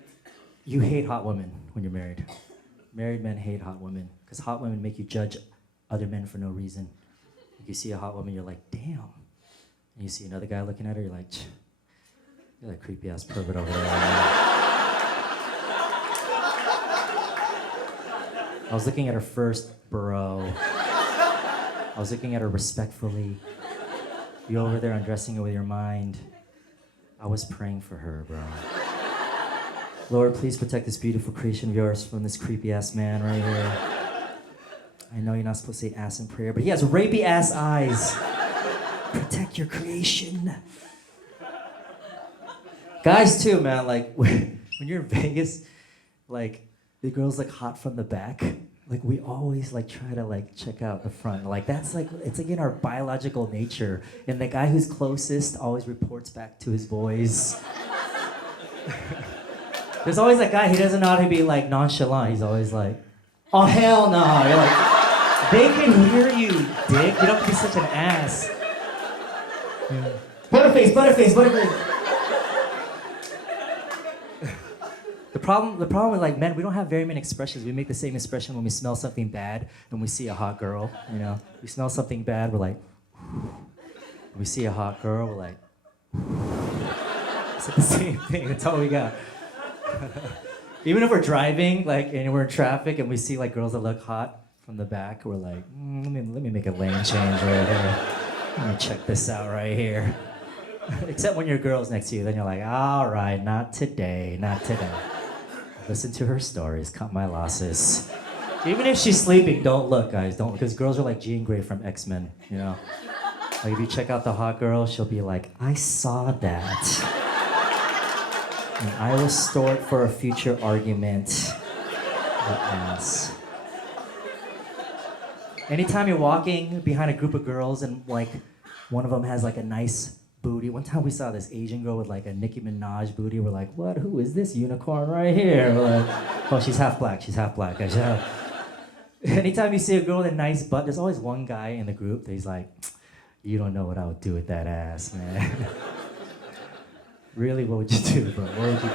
you hate hot women when you're married. Married men hate hot women because hot women make you judge other men for no reason. You see a hot woman, you're like, damn. And you see another guy looking at her, you're like, you're that creepy ass pervert over there. I was looking at her first, bro. I was looking at her respectfully. You over there undressing her with your mind. I was praying for her, bro. Lord, please protect this beautiful creation of yours from this creepy ass man right here. I know you're not supposed to say ass in prayer, but he has rapey ass eyes. Protect your creation. Guys too, man, like when you're in Vegas, like the girls like hot from the back. Like we always like try to like check out the front. Like that's like, it's like in our biological nature. And the guy who's closest always reports back to his boys. There's always that guy, he doesn't know how to be like nonchalant. He's always like, oh hell no. You're like, they can hear you, dick. You don't be such an ass. Yeah. Butterface, butterface, butterface. The problem with like men, we don't have very many expressions. We make the same expression when we smell something bad and we see a hot girl, you know. We smell something bad, we're like, we see a hot girl, we're like, it's like the same thing, that's all we got. Even if we're driving, like, and we're in traffic and we see like girls that look hot from the back, we're like, let me make a lane change right here. Let me check this out right here. Except when your girl's next to you, then you're like, all right, not today, not today. Listen to her stories, cut my losses. Even if she's sleeping, don't look, guys, don't, because girls are like Jean Grey from X-Men, you know? Like if you check out the hot girl, she'll be like, I saw that. And I will store it for a future argument. Yes. Anytime you're walking behind a group of girls and like one of them has like a nice booty. One time we saw this Asian girl with like a Nicki Minaj booty. We're like, what? Who is this unicorn right here? We're like, oh, she's half black. She's half black. Anytime you see a girl with a nice butt, there's always one guy in the group that he's like, you don't know what I would do with that ass, man. Really, what would you do, bro? What would you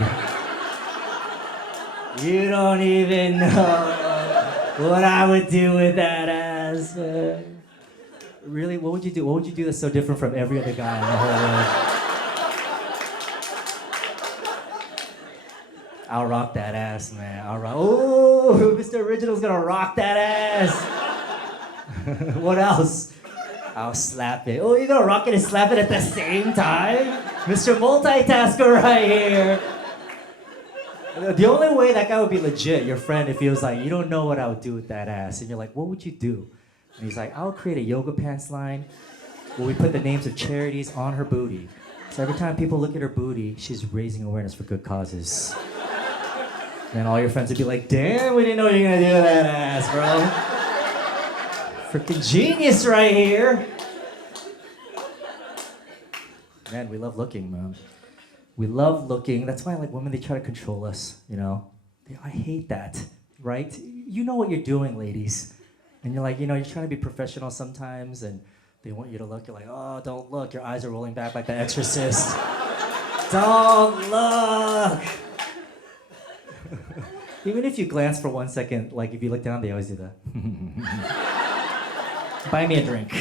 do? You don't even know what I would do with that ass, man. Really, what would you do? What would you do that's so different from every other guy in the whole world? I'll rock that ass, man. I'll rock. Oh, Mr. Original's gonna rock that ass. What else? I'll slap it. Oh, you're gonna rock it and slap it at the same time? Mr. Multitasker right here. The only way that guy would be legit, your friend, if he was like, you don't know what I would do with that ass. And you're like, what would you do? And he's like, I'll create a yoga pants line where we put the names of charities on her booty. So every time people look at her booty, she's raising awareness for good causes. And all your friends would be like, damn, we didn't know you were gonna do that ass, bro. Freaking genius right here. Man, we love looking, man. We love looking. That's why, like, women, they try to control us, you know? I hate that, right? You know what you're doing, ladies. And you're like, you know, you're trying to be professional sometimes, and they want you to look. You're like, oh, don't look. Your eyes are rolling back like The Exorcist. Don't look. Even if you glance for 1 second, like if you look down, they always do that. Buy me a drink.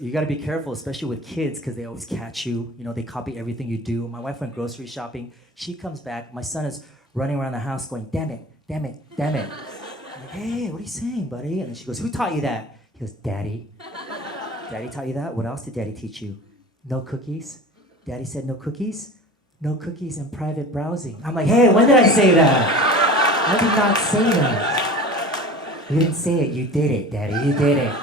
You got to be careful, especially with kids, because they always catch you. You know, they copy everything you do. My wife went grocery shopping. She comes back. My son is running around the house going, damn it, damn it, damn it. I'm like, hey, what are you saying, buddy? And then she goes, who taught you that? He goes, Daddy. Daddy taught you that? What else did Daddy teach you? No cookies? Daddy said no cookies? No cookies and private browsing. I'm like, hey, when did I say that? I did not say that. You didn't say it, you did it, Daddy, you did it.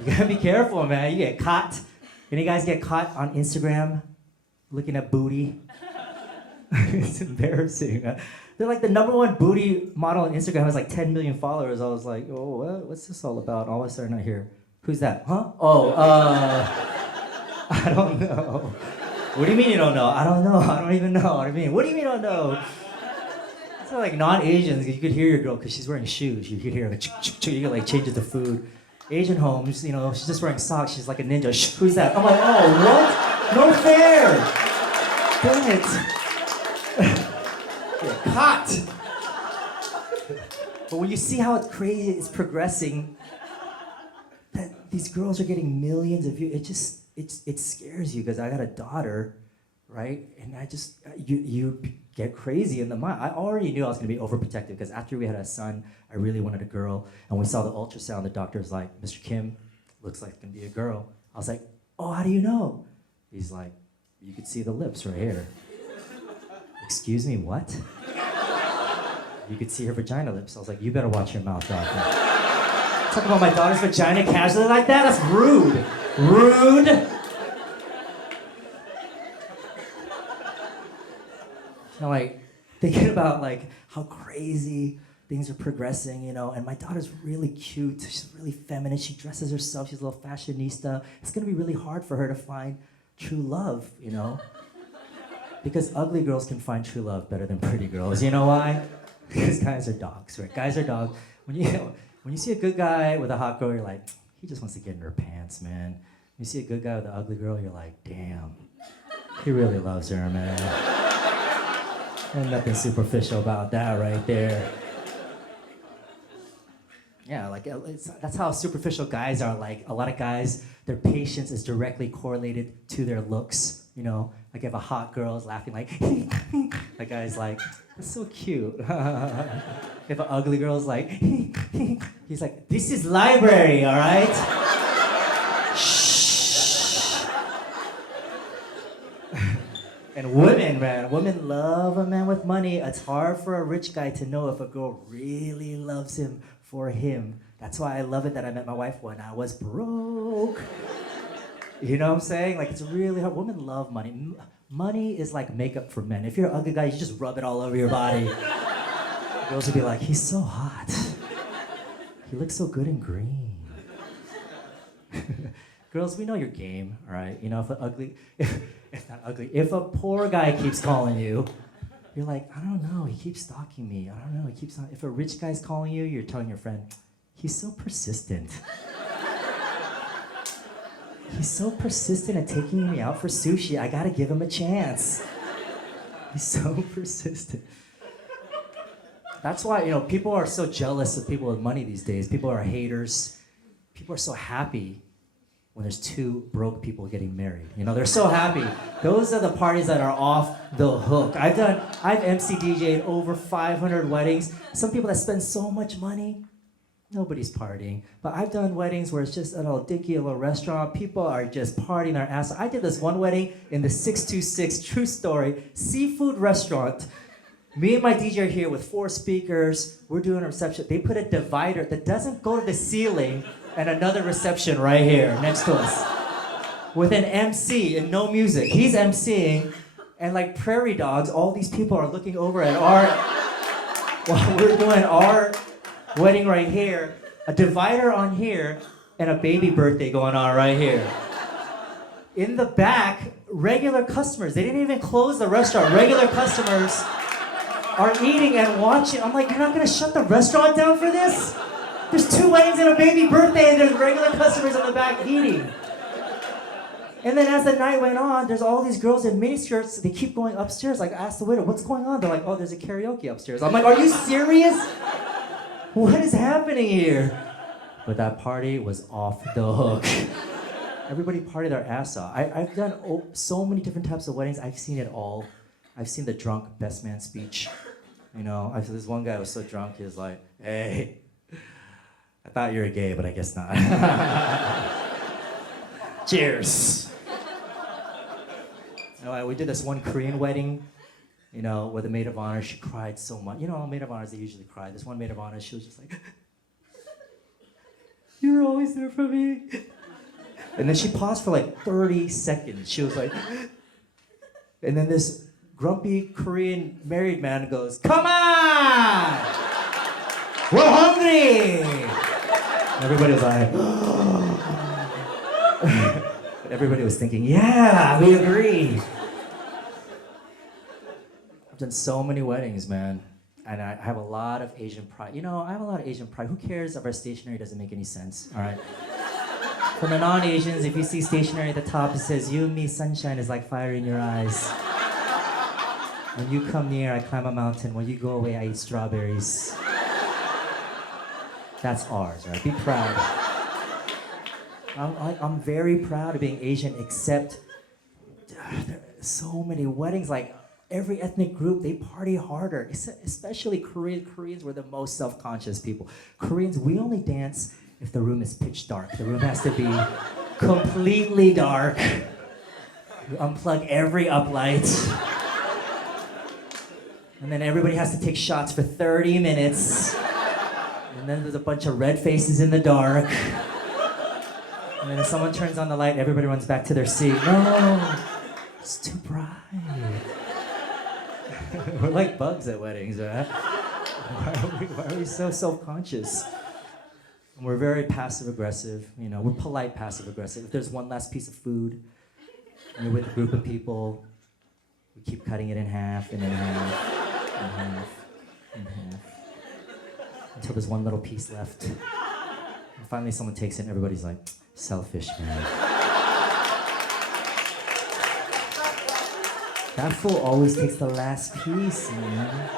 You gotta be careful, man. You get caught. Any guys get caught on Instagram looking at booty? It's embarrassing. They're like the #1 booty model on Instagram has like 10 million followers. I was like, oh, what's this all about? All of a sudden I hear, who's that? Huh? Oh, I don't know. What do you mean you don't know? I don't know. I don't even know. What do you mean? What do you mean you don't know? It's like non-Asians, you could hear your girl because she's wearing shoes. You could hear her, you could like change it to food. Asian homes, you know, she's just wearing socks. She's like a ninja. Who's that? I'm like, oh, what? No fair. Dang it. You're caught. But when you see how it's crazy, it's progressing, that these girls are getting millions of views, it scares you because I got a daughter, right? And you get crazy in the mind. I already knew I was gonna be overprotective because after we had a son, I really wanted a girl. And we saw the ultrasound, the doctor was like, Mr. Kim, looks like it's gonna be a girl. I was like, oh, how do you know? He's like, you could see the lips right here. Excuse me, what? You could see her vagina lips. I was like, you better watch your mouth, doctor. Talk about my daughter's vagina casually like that? That's rude. Rude. You know, like, thinking about like how crazy things are progressing, you know, and my daughter's really cute. She's really feminine. She dresses herself. She's a little fashionista. It's gonna be really hard for her to find true love, you know? Because ugly girls can find true love better than pretty girls. You know why? Because guys are dogs, right? Guys are dogs. When you see a good guy with a hot girl, you're like, he just wants to get in her pants, man. When you see a good guy with an ugly girl, you're like, damn, he really loves her, man. There's nothing superficial about that right there. Yeah, like that's how superficial guys are. Like a lot of guys, their patience is directly correlated to their looks. You know, like if a hot girl is laughing like, that guy's like, that's so cute. If an ugly girl is like, he's like, this is library, all right? Shh. And women, man, women love a man with money. It's hard for a rich guy to know if a girl really loves him for him. That's why I love it that I met my wife when I was broke. You know what I'm saying? Like, it's really hard. Women love money. Money is like makeup for men. If you're an ugly guy, you just rub it all over your body. Girls would be like, he's so hot. He looks so good in green. Girls, we know your game, all right? You know, if a poor guy keeps calling you, you're like, I don't know, he keeps stalking me. I don't know, if a rich guy's calling you, you're telling your friend, he's so persistent. He's so persistent at taking me out for sushi. I gotta give him a chance. He's so persistent. That's why, you know, people are so jealous of people with money these days. People are haters. People are so happy when there's two broke people getting married. You know, they're so happy. Those are the parties that are off the hook. I've MC DJ'd over 500 weddings. Some people that spend so much money, nobody's partying. But I've done weddings where it's just a little dinky, a little restaurant. People are just partying their ass off. I did this one wedding in the 626, true story, seafood restaurant. Me and my DJ are here with 4 speakers. We're doing a reception. They put a divider that doesn't go to the ceiling and another reception right here next to us. With an MC and no music. He's MCing, and like prairie dogs, all these people are looking over at while we're doing our wedding right here, a divider on here, and a baby birthday going on right here. In the back, regular customers, they didn't even close the restaurant. Regular customers are eating and watching. I'm like, you're not gonna shut the restaurant down for this? There's 2 weddings and a baby birthday, and there's regular customers in the back eating. And then as the night went on, there's all these girls in miniskirts. They keep going upstairs. Like, I asked the waiter, what's going on? They're like, oh, there's a karaoke upstairs. I'm like, are you serious? What is happening here? But that party was off the hook. Everybody partied their ass off. I've done so many different types of weddings. I've seen it all. I've seen the drunk best man speech. You know, this one guy was so drunk, he was like, hey, I thought you were gay, but I guess not. Cheers. You know, we did this one Korean wedding, you know, with a maid of honor. She cried so much. You know, maid of honors, they usually cry. This one maid of honor, she was just like, you were always there for me. And then she paused for like 30 seconds. She was like, and then this grumpy Korean married man goes, "Come on! We're hungry!" And everybody was like, everybody was thinking, yeah, we agree. I've done so many weddings, man. And I have a lot of Asian pride. You know, I have a lot of Asian pride. Who cares if our stationery doesn't make any sense, all right? For the non-Asians, if you see stationery at the top, it says, "You and me, sunshine is like fire in your eyes. When you come near, I climb a mountain. When you go away, I eat strawberries." That's ours, right? Be proud. I'm very proud of being Asian, except there are so many weddings, like every ethnic group, they party harder, especially Koreans. Koreans were the most self-conscious people. Koreans, we only dance if the room is pitch dark. The room has to be completely dark. You unplug every uplight. And then everybody has to take shots for 30 minutes. And then there's a bunch of red faces in the dark. And then if someone turns on the light, everybody runs back to their seat. No, it's too bright. We're like bugs at weddings, right? Why are we so self-conscious? And we're very passive-aggressive. You know, we're polite passive-aggressive. If there's one last piece of food, and you're with a group of people, we keep cutting it in half, and in half, and half, and half, until there's one little piece left. And finally someone takes it and everybody's like, selfish, man. That fool always takes the last piece, man.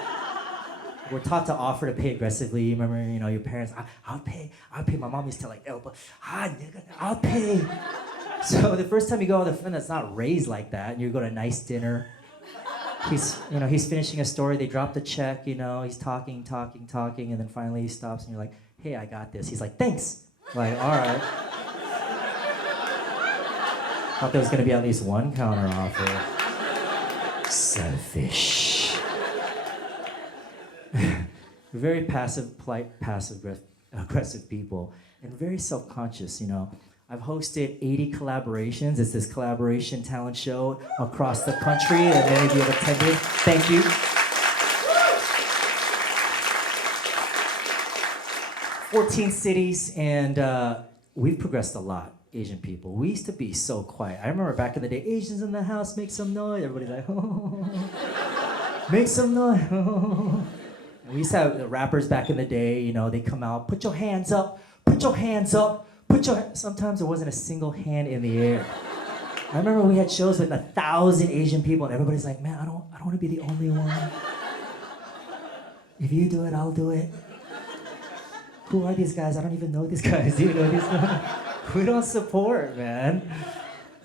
We're taught to offer to pay aggressively. You remember, you know, your parents, I'll pay. My mom used to like, but I'll pay. So the first time you go with a friend that's not raised like that, and you go to a nice dinner, he's finishing a story, they drop the check, you know, he's talking, and then finally he stops and you're like, "Hey, I got this." He's like, "Thanks." Like, all right. Thought there was gonna be at least one counter offer. Selfish. We're very passive, polite, passive-aggressive people, and very self-conscious, you know. I've hosted 80 collaborations. It's this collaboration talent show across the country that many of you have attended. Thank you. 14 cities, and we've progressed a lot, Asian people. We used to be so quiet. I remember back in the day, Asians in the house, make some noise. Everybody's like, oh, make some noise. And we used to have the rappers back in the day, you know, they come out, put your hands up, put your hands up. Sometimes there wasn't a single hand in the air. I remember we had shows with 1,000 Asian people, and everybody's like, "Man, I don't want to be the only one. If you do it, I'll do it." Who are these guys? I don't even know these guys. Do you know these guys? We don't support, man.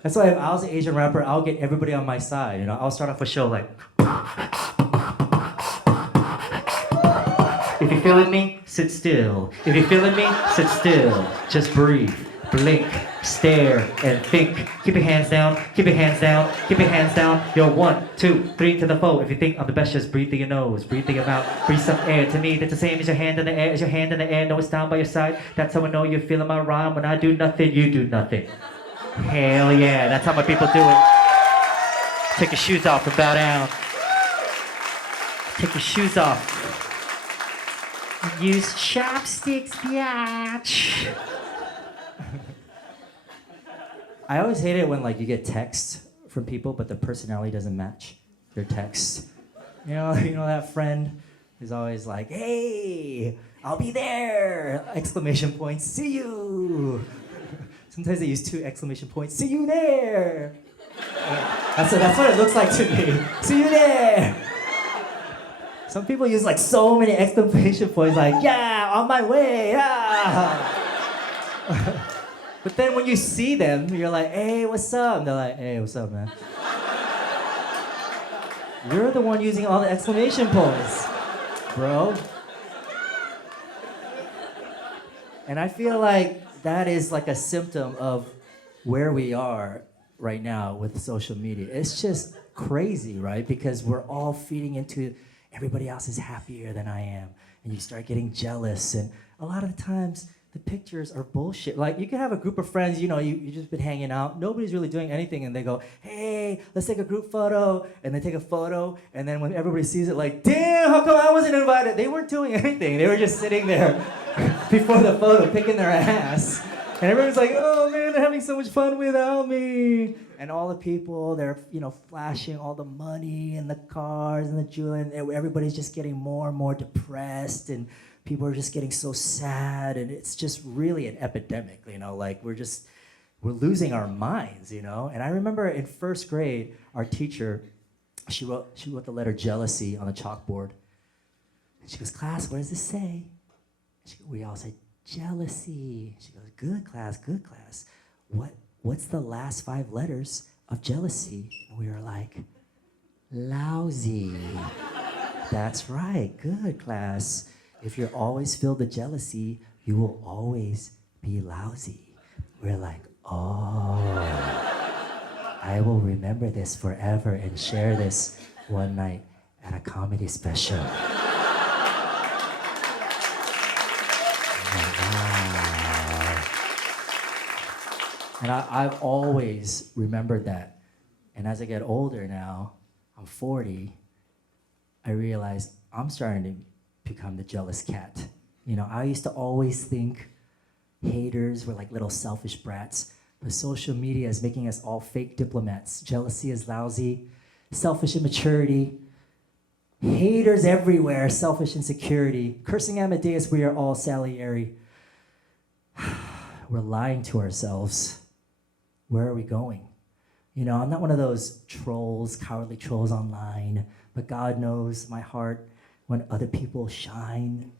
That's why if I was an Asian rapper, I'll get everybody on my side. You know, I'll start off a show like, "If you're feeling me, sit still. If you're feeling me, sit still. Just breathe, blink, stare, and think. Keep your hands down, keep your hands down, keep your hands down. Yo, 1, 2, 3 to the 4. If you think I'm the best, just breathe through your nose, breathe through your mouth, breathe some air. To me, that's the same as your hand in the air, know it's down by your side. That's how I know you're feeling my rhyme. When I do nothing, you do nothing." Hell yeah, that's how my people do it. Take your shoes off and bow down. Take your shoes off. Use chopsticks, biatch. I always hate it when like you get texts from people, but the personality doesn't match their text. You know that friend who's always like, "Hey, I'll be there!" Exclamation points, "See you!" Sometimes they use 2 exclamation points, "See you there!" That's what it looks like to me. "See you there!" Some people use like so many exclamation points, like, "Yeah, on my way, yeah." But then when you see them, you're like, "Hey, what's up?" And they're like, "Hey, what's up, man?" You're the one using all the exclamation points, bro. And I feel like that is like a symptom of where we are right now with social media. It's just crazy, right? Because we're all feeding into everybody else is happier than I am. And you start getting jealous. And a lot of the times, the pictures are bullshit. Like, you can have a group of friends, you just been hanging out. Nobody's really doing anything, and they go, hey, let's take a group photo. And they take a photo, and then when everybody sees it, like, damn, how come I wasn't invited? They weren't doing anything. They were just sitting there before the photo, picking their ass. And everyone's like, oh man, they're having so much fun without me. And all the people, they're flashing all the money and the cars and the jewelry, and everybody's just getting more and more depressed, and people are just getting so sad, and it's just really an epidemic, like we're losing our minds, And I remember in first grade, our teacher, she wrote the letter jealousy on the chalkboard. And she goes, class, what does this say? We all say, jealousy. She goes, good class, good class. What's the last 5 letters of jealousy? And we were like, lousy. That's right, good class. If you're always filled with jealousy, you will always be lousy. We're like, oh, I will remember this forever and share this one night at a comedy special. And I've always remembered that. And as I get older now, I'm 40, I realize I'm starting to become the jealous cat. I used to always think haters were like little selfish brats, but social media is making us all fake diplomats. Jealousy is lousy, selfish immaturity, haters everywhere, selfish insecurity. Cursing Amadeus, we are all Salieri. We're lying to ourselves. Where are we going? I'm not one of those trolls, cowardly trolls online, but God knows my heart when other people shine.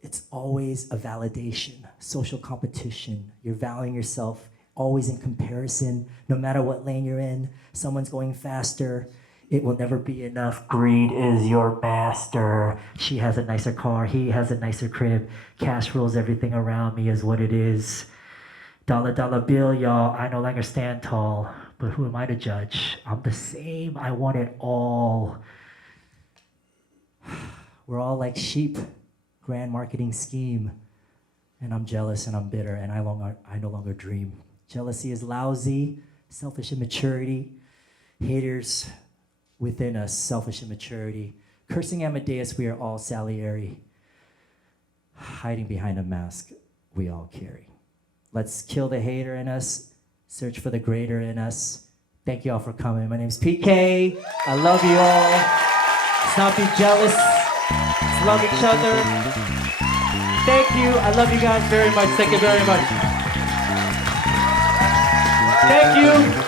It's always a validation, social competition. You're valuing yourself, always in comparison. No matter what lane you're in, someone's going faster. It will never be enough. Greed is your master. She has a nicer car. He has a nicer crib. Cash rules everything around me is what it is. Dollar bill, y'all. I no longer stand tall. But who am I to judge? I'm the same. I want it all. We're all like sheep. Grand marketing scheme. And I'm jealous and I'm bitter and I no longer dream. Jealousy is lousy. Selfish immaturity. Haters within us, selfish immaturity. Cursing Amadeus, we are all Salieri. Hiding behind a mask we all carry. Let's kill the hater in us, search for the greater in us. Thank you all for coming. My name's PK. I love you all. Let's not be jealous. Let's love each other. Thank you. I love you guys very much. Thank you very much. Thank you.